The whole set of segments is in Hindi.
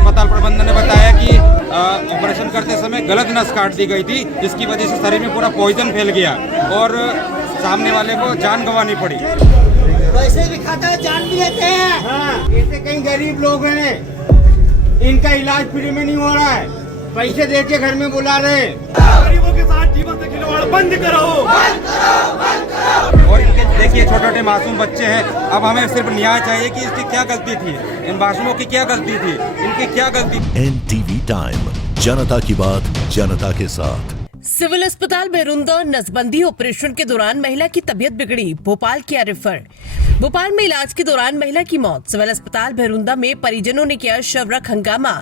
अस्पताल प्रबंधन ने बताया कि ऑपरेशन करते समय गलत नस काट दी गई थी, जिसकी वजह से शरीर में पूरा पॉइजन फैल गया और सामने वाले को जान गंवानी पड़ी। पैसे भी खाता है, जान भी लेते हैं। हाँ, ऐसे कई गरीब लोग हैं, इनका इलाज फ्री में नहीं हो रहा है, पैसे दे के घर में बुला रहे। गरीबों के साथ जीवन से खिलवाड़ बंद करो। और इनके देखिए छोटे छोटे मासूम बच्चे हैं। अब हमें सिर्फ न्याय चाहिए कि इसकी क्या गलती थी, इन मासूमों की क्या गलती थी, इनकी क्या गलती। NTV टाइम, जनता की बात जनता के साथ। सिविल अस्पताल बेरुंदा नसबंदी ऑपरेशन के दौरान महिला की तबीयत बिगड़ी, भोपाल किया रेफर। भोपाल में इलाज के दौरान महिला की मौत, सिविल अस्पताल बेरुंदा में परिजनों ने किया शवरक हंगामा,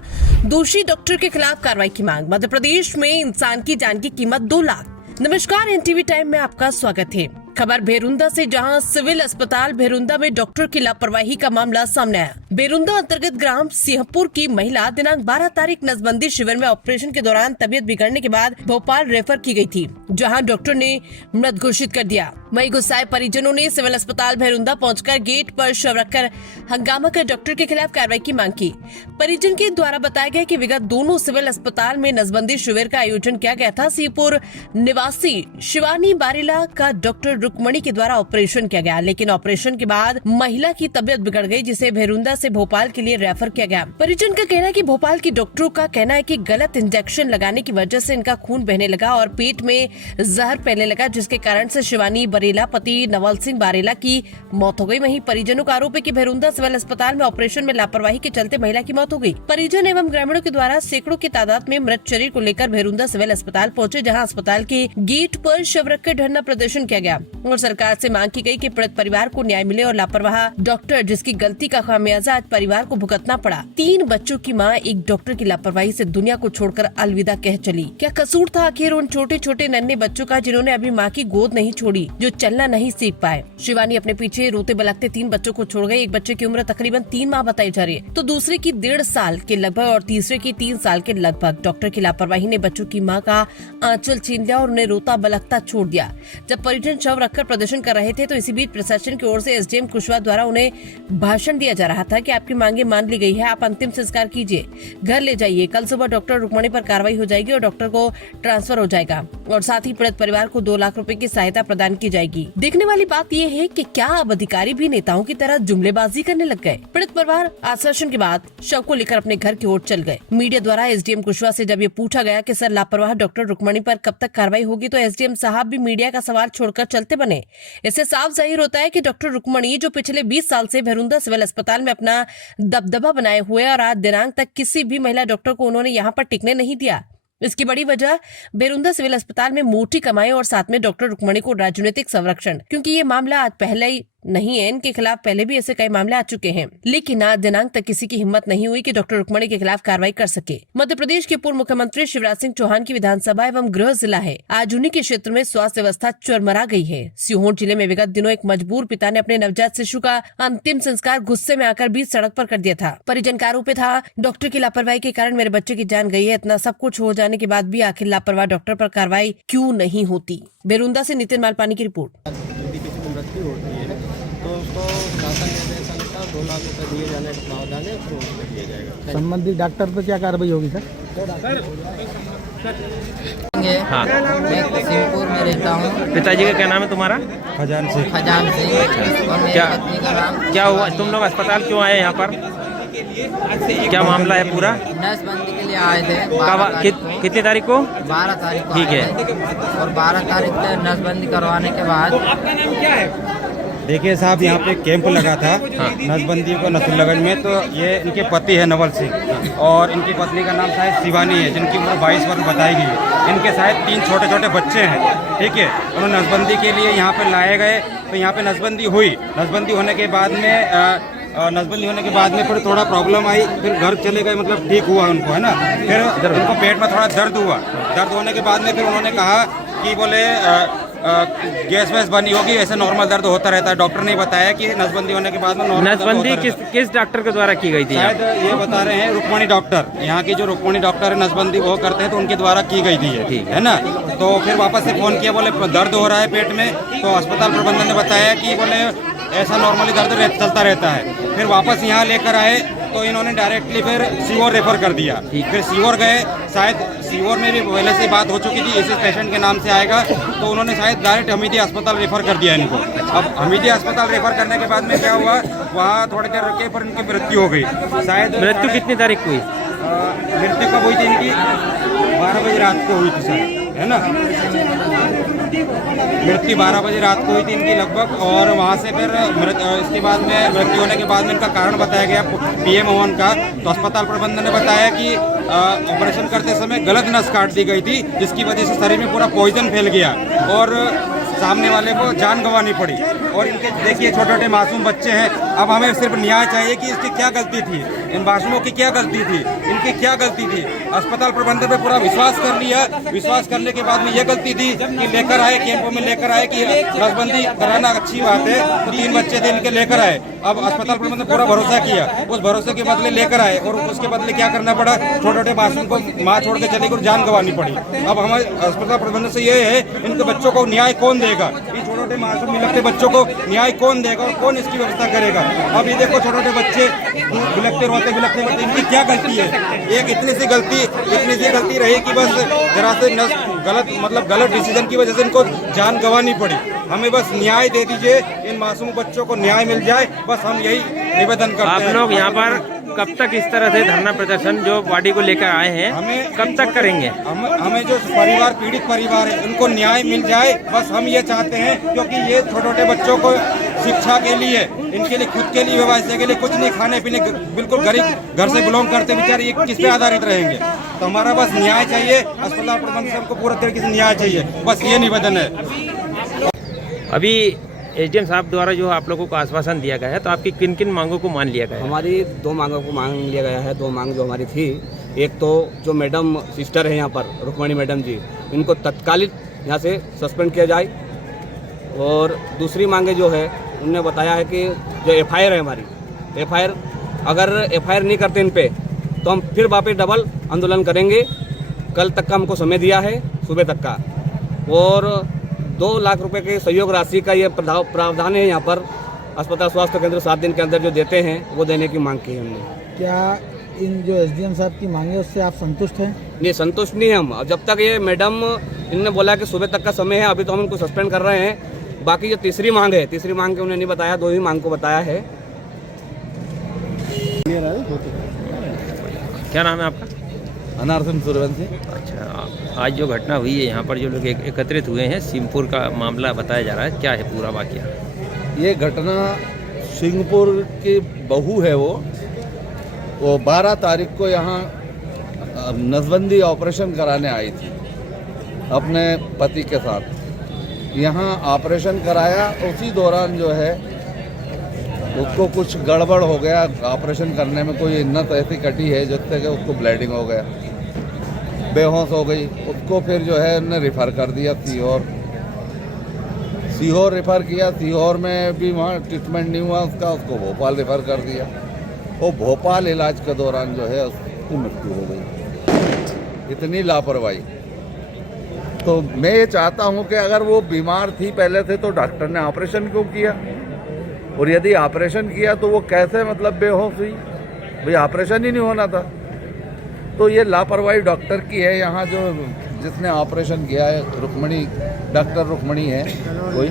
दोषी डॉक्टर के खिलाफ कार्रवाई की मांग। मध्य प्रदेश में इंसान की जान की कीमत 2 लाख। नमस्कार, NTV टाइम में आपका स्वागत है। खबर बेरुंदा से, जहां सिविल अस्पताल बेरुंदा में डॉक्टर की लापरवाही का मामला सामने आया। बेरुंदा अंतर्गत ग्राम सिंहपुर की महिला दिनांक 12 तारीख नसबंदी शिविर में ऑपरेशन के दौरान तबीयत बिगड़ने के बाद भोपाल रेफर की गई थी, जहां डॉक्टर ने मृत घोषित कर दिया। वहीं गुस्साए परिजनों ने सिविल अस्पताल बेरुंदा पहुंचकर गेट पर शव रखकर हंगामा कर डॉक्टर के खिलाफ कार्रवाई की मांग की। परिजन के द्वारा बताया गया कि विगत दोनों सिविल अस्पताल में नसबंदी शिविर का आयोजन किया गया था। सिंहपुर निवासी शिवानी बारेला का डॉक्टर रुक्मणी के द्वारा ऑपरेशन किया गया, लेकिन ऑपरेशन के बाद महिला की तबीयत बिगड़ गई, जिसे बेरुंदा से भोपाल के लिए रेफर किया गया। परिजन का कहना है कि भोपाल की डॉक्टरों का कहना है कि गलत इंजेक्शन लगाने की वजह से इनका खून बहने लगा और पेट में जहर फैलने लगा, जिसके कारण से शिवानी बरेला पति नवल सिंह बारेला की मौत हो गई। वहीं परिजनों का आरोप है कि बेरुंदा सिविल अस्पताल में ऑपरेशन में लापरवाही के चलते महिला की मौत हो गई। परिजन एवं ग्रामीणों के द्वारा सैकड़ों की तादाद में मृत शरीर को लेकर बेरुंदा सिविल अस्पताल पहुंचे, जहां अस्पताल के गेट पर शव रखकर धरना प्रदर्शन किया गया और सरकार से मांग की गई कि पीड़ित परिवार को न्याय मिले और लापरवाह डॉक्टर, जिसकी गलती का खामियाजा आज परिवार को भुगतना पड़ा। 3 बच्चों की मां एक डॉक्टर की लापरवाही से दुनिया को छोड़कर अलविदा कह चली। क्या कसूर था आखिर उन छोटे छोटे नन्हे बच्चों का, जिन्होंने अभी मां की गोद नहीं छोड़ी, जो चलना नहीं सीख पाए। शिवानी अपने पीछे रोते बिलखते 3 बच्चों को छोड़ गई। एक बच्चे की उम्र तकरीबन 3 माह बताई जा रही है, तो दूसरे की 1.5 साल के लगभग और तीसरे की 3 साल के लगभग। डॉक्टर की लापरवाही ने बच्चों की मां का आंचल छीन लिया और उन्हें रोता बिलखता छोड़ दिया। जब परिजन शव रखकर प्रदर्शन कर रहे थे, तो इसी बीच प्रशासन की ओर से SDM कुशवाहा द्वारा उन्हें भाषण दिया जा रहा था कि आपकी मांगे मान ली गई है, आप अंतिम संस्कार कीजिए, घर ले जाइए। कल सुबह डॉक्टर रुक्मणी पर कार्रवाई हो जाएगी और डॉक्टर को ट्रांसफर हो जाएगा और साथ ही पीड़ित परिवार को 2 लाख रुपए की सहायता प्रदान की जाएगी। देखने वाली बात यह है कि क्या अब अधिकारी भी नेताओं की तरह जुमलेबाजी करने लग गए। पीड़ित परिवार आश्वासन के बाद शव को लेकर अपने घर की ओर चल गए। मीडिया द्वारा SDM कुशवाहा से जब ये पूछा गया कि सर, लापरवाह डॉक्टर रुक्मणी पर कब तक कार्रवाई होगी, तो SDM साहब भी मीडिया का सवाल छोड़कर चलते बने। इससे साफ जाहिर होता है कि डॉक्टर रुक्मणी, जो पिछले 20 साल से बेरुंदा सिविल अस्पताल में अपना दबदबा बनाए हुए और आज दिनांक तक किसी भी महिला डॉक्टर को उन्होंने यहाँ पर टिकने नहीं दिया। इसकी बड़ी वजह बेरुंदा सिविल अस्पताल में मोटी कमाई और साथ में डॉक्टर रुक्मणी को राजनीतिक संरक्षण, क्योंकि ये मामला आज पहले ही नहीं है, इनके खिलाफ पहले भी ऐसे कई मामले आ चुके हैं, लेकिन आज दिनांक तक किसी की हिम्मत नहीं हुई कि डॉक्टर रुक्मणी के खिलाफ कार्रवाई कर सके। मध्य प्रदेश के पूर्व मुख्यमंत्री शिवराज सिंह चौहान की विधानसभा एवं गृह जिला है। आज उन्हीं के क्षेत्र में स्वास्थ्य व्यवस्था चरमरा गई है। सीहोर जिले में विगत दिनों एक मजबूर पिता ने अपने नवजात शिशु का अंतिम संस्कार गुस्से में आकर बीच सड़क पर कर दिया था। परिजन का आरोप था, डॉक्टर की लापरवाही के कारण मेरे बच्चे की जान गई है। इतना सब कुछ हो जाने के बाद भी आखिर लापरवाह डॉक्टर पर कार्रवाई क्यों नहीं होती। बेरुंदा से नितिन मालपानी की रिपोर्ट। यदि किसी की मृत्यु होती है तो उसको शासन निर्देशन का 2 लाख रुपए दिए जाने का प्रावधान है, उसको दिया जाएगा। संबंधित डॉक्टर पर क्या कार्रवाई होगी सर? हाँ। मैं सिंहपुर में रहता हूँ। पिताजी का क्या नाम है तुम्हारा? खजान सिंह। और मेरी पत्नी का नाम। क्या हुआ, तुम लोग अस्पताल क्यों आए यहाँ पर? क्या मामला है पूरा? नसबंदी के लिए आए थे। कितनी तारीख को? 12 तारीख को। ठीक है। और 12 तारीख को नसबंदी करवाने के बाद, आपका नाम क्या है? देखिए साहब, यहाँ पे कैंप लगा था नसबंदी को नसरुल्लागंज में, तो ये इनके पति है नवल सिंह और इनकी पत्नी का नाम शायद शिवानी है, जिनकी उम्र 22 वर्ष बताई गई है। इनके शायद 3 छोटे छोटे बच्चे हैं, ठीक है। उन्होंने नसबंदी के लिए यहाँ पे लाए गए, तो यहाँ पे नसबंदी हुई। नसबंदी होने के बाद में फिर थोड़ा प्रॉब्लम आई, फिर घर चले गए, मतलब ठीक हुआ उनको, है ना। फिर उनको पेट में थोड़ा दर्द हुआ। दर्द होने के बाद में फिर उन्होंने कहा कि बोले गैस वैस बनी होगी, ऐसे नॉर्मल दर्द होता रहता है। डॉक्टर ने बताया कि नसबंदी होने के बाद में नसबंदी किस डॉक्टर के द्वारा की गई थी? शायद ये बता रहे हैं रुक्मणी डॉक्टर, यहाँ की जो रुक्मणी डॉक्टर है नसबंदी वो करते हैं, तो उनके द्वारा की गई थी, है ना। तो फिर वापस से फोन किया, बोले दर्द हो रहा है पेट में, तो अस्पताल प्रबंधन ने बताया कि बोले ऐसा नॉर्मली दर्द चलता रहता है। फिर वापस यहाँ लेकर आए तो इन्होंने डायरेक्टली फिर सीहोर रेफर कर दिया। फिर सीहोर गए, शायद सीहोर में भी पहले से बात हो चुकी थी इस पेशेंट के नाम से आएगा, तो उन्होंने शायद डायरेक्ट हमीदिया अस्पताल रेफर कर दिया इनको। अब हमीदिया अस्पताल रेफर करने के बाद में क्या हुआ, वहाँ थोड़ी देर रुके पर इनकी मृत्यु हो गई। शायद मृत्यु कितनी तारीख को हुई? मृत्यु कब हुई थी इनकी? 12 बजे रात को हुई थी सर, है ना? मृत्यु 12 बजे रात को हुई थी इनकी लगभग। और वहाँ से फिर इसके बाद में मृत्यु होने के बाद में इनका कारण बताया गया PM मोहन का। तो अस्पताल प्रबंधन ने बताया कि ऑपरेशन करते समय गलत नस काट दी गई थी, जिसकी वजह से शरीर में पूरा पॉइजन फैल गया और सामने वाले को जान गंवानी पड़ी। और इनके देखिए छोटे छोटे मासूम बच्चे हैं। अब हमें सिर्फ न्याय चाहिए कि इसकी क्या गलती थी, इन मासूमों की क्या गलती थी, इनकी क्या गलती थी। अस्पताल प्रबंधन पे पूरा विश्वास कर लिया। विश्वास करने के बाद में ये गलती थी कि लेकर आए कैंपों में, लेकर आए कि नसबंदी कराना अच्छी बात है, तो 3 बच्चे थे इनके लेकर आए। अब अस्पताल प्रबंधन पूरा भरोसा किया, उस भरोसे के बदले लेकर आए और उसके बदले क्या करना पड़ा, छोटे छोटे मासूम को माँ छोड़ के चली गई, जान गंवानी पड़ी। अब हमारे अस्पताल प्रबंधन से ये है, इनके बच्चों को न्याय कौन देगा? इन छोटे छोटे मासूम मिलते बच्चों को न्याय कौन देगा और कौन इसकी व्यवस्था करेगा? अब ये देखो छोटे छोटे बच्चे बिलखते रोते बिलखते रोते, इनकी क्या गलती है? एक इतनी सी गलती रही कि बस जरा से गलत डिसीजन की वजह से इनको जान गंवानी पड़ी। हमें बस न्याय दे दीजिए, इन मासूम बच्चों को न्याय मिल जाए, बस हम यही निवेदन करते हैं। आप लोग यहाँ पर कब तक इस तरह से धरना प्रदर्शन जो बॉडी को लेकर आए हैं, कब तक करेंगे? हमें जो परिवार, पीड़ित परिवार है, उनको न्याय मिल जाए, बस हम ये चाहते हैं। क्योंकि ये छोटे छोटे बच्चों को शिक्षा के लिए, इनके लिए, खुद के लिए, व्यवसाय के लिए कुछ नहीं, खाने पीने, बिल्कुल गरीब घर से बिलोंग करते बेचारे, ये किस पे आधारित रहेंगे? तो हमारा बस न्याय चाहिए, अस्पताल प्रबंधन सबको पूरा तरीके से न्याय चाहिए, बस ये निवेदन है। अभी SDM साहब द्वारा जो आप लोगों को आश्वासन दिया गया है, तो आपकी किन किन मांगों को मान लिया गया है? हमारी 2 मांगों को मान लिया गया है। 2 मांग जो हमारी थी, एक तो जो मैडम सिस्टर है यहाँ पर, रुक्मणी मैडम जी, इनको तत्कालिक यहाँ से सस्पेंड किया जाए। और दूसरी मांगे जो है, उन्होंने बताया है कि जो FIR है हमारी, FIR अगर FIR नहीं करते इन पे, तो हम फिर वापस डबल आंदोलन करेंगे। कल तक का हमको समय दिया है, सुबह तक का। और 2 लाख रुपए के सहयोग राशि का ये प्रावधान है यहाँ पर अस्पताल स्वास्थ्य केंद्र 7 दिन के अंदर जो देते हैं, वो देने की मांग की है हमने। क्या इन जो SDM साहब की मांगे उससे आप संतुष्ट हैं? नहीं, संतुष्ट नहीं हम। जब तक ये मैडम, इन्होंने बोला कि सुबह तक का समय है, अभी तो हम इनको सस्पेंड कर रहे हैं। बाकी जो तीसरी मांग है, तीसरी मांग के उन्होंने नहीं बताया, 2 ही मांग को बताया है। क्या नाम है आपका? अनार सिंह सूर्यवंशी। अच्छा, आज जो घटना हुई है यहाँ पर जो लोग एकत्रित हुए हैं, सिंहपुर का मामला बताया जा रहा है, क्या है पूरा वाकया? ये घटना सिंहपुर की बहू है, वो 12 तारीख को यहाँ नसबंदी ऑपरेशन कराने आई थी अपने पति के साथ। यहाँ ऑपरेशन कराया, उसी दौरान जो है उसको कुछ गड़बड़ हो गया। ऑपरेशन करने में कोई नस ऐसी कटी है जिससे कि उसको ब्लीडिंग हो गया, बेहोश हो गई। उसको फिर जो है उन्होंने रेफ़र कर दिया सीहोर रेफ़र किया। सीहोर में भी वहाँ ट्रीटमेंट नहीं हुआ उसका, उसको भोपाल रेफ़र कर दिया। वो भोपाल इलाज के दौरान जो है उसकी मृत्यु हो गई। इतनी लापरवाही। तो मैं ये चाहता हूँ कि अगर वो बीमार थी पहले से, तो डॉक्टर ने ऑपरेशन क्यों किया? और यदि ऑपरेशन किया तो वो कैसे बेहोश हुई? भाई ऑपरेशन ही नहीं होना था। तो ये लापरवाही डॉक्टर की है। यहाँ जो जिसने ऑपरेशन किया है, डॉक्टर रुक्मणी है कोई,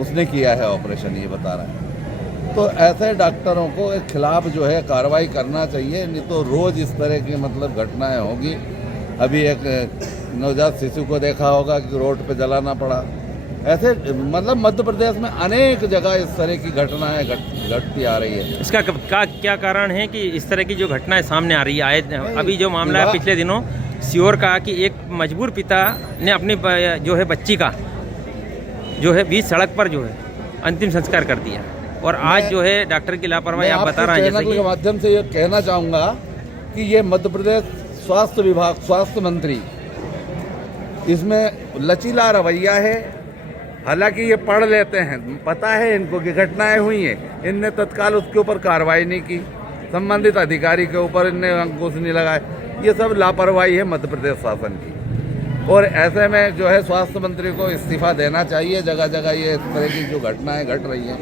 उसने किया है ऑपरेशन, ये बता रहा है। तो ऐसे डॉक्टरों को एक खिलाफ जो है कार्रवाई करना चाहिए, नहीं तो रोज़ इस तरह की घटनाएं होगी। अभी एक नवजात शिशु को देखा होगा कि रोड पे जलाना पड़ा। ऐसे मध्य प्रदेश में अनेक जगह इस तरह की घटनाएं घटती आ रही है। इसका क्या कारण है कि इस तरह की जो घटनाएं सामने आ रही है? अभी जो मामला है पिछले दिनों सीहोर का, कि एक मजबूर पिता ने अपनी जो है बच्ची का जो है बीच सड़क पर जो है अंतिम संस्कार कर दिया, और आज जो है डॉक्टर की लापरवाही आप बता रहे हैं। चैनल के माध्यम से ये कहना चाहूँगा कि ये मध्य प्रदेश स्वास्थ्य विभाग, स्वास्थ्य मंत्री, इसमें लचीला रवैया है। हालांकि ये पढ़ लेते हैं, पता है इनको कि घटनाएं हुई हैं, इनने तत्काल उसके ऊपर कार्रवाई नहीं की, संबंधित अधिकारी के ऊपर इनने अंकुश नहीं लगाए। ये सब लापरवाही है मध्य प्रदेश शासन की। और ऐसे में जो है स्वास्थ्य मंत्री को इस्तीफा देना चाहिए। जगह जगह ये इस तरह की जो घटनाएं घट रही हैं।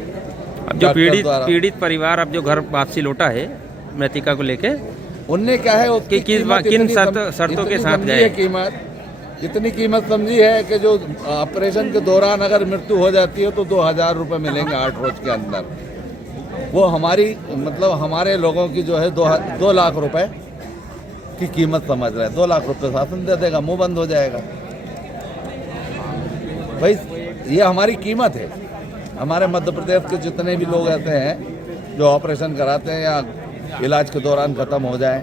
अब जो पीड़ित परिवार अब जो घर वापसी लौटा है, मृतिका को लेके उनने क्या है उसकी किन कीमत किन इतनी शर्तों के इतनी साथ समझी गए? है कीमत, इतनी कीमत समझी है कि जो ऑपरेशन के दौरान अगर मृत्यु हो जाती है तो 2000 रुपये मिलेंगे 8 रोज के अंदर। वो हमारी मतलब हमारे लोगों की जो है 2 लाख रुपए की कीमत समझ रहे हैं। 2 लाख रुपए शासन दे देगा, मुंह बंद हो जाएगा। भाई ये हमारी कीमत है। हमारे मध्य प्रदेश के जितने भी लोग ऐसे हैं जो ऑपरेशन कराते हैं या इलाज के दौरान खत्म हो जाए,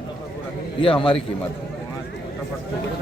ये हमारी कीमत है।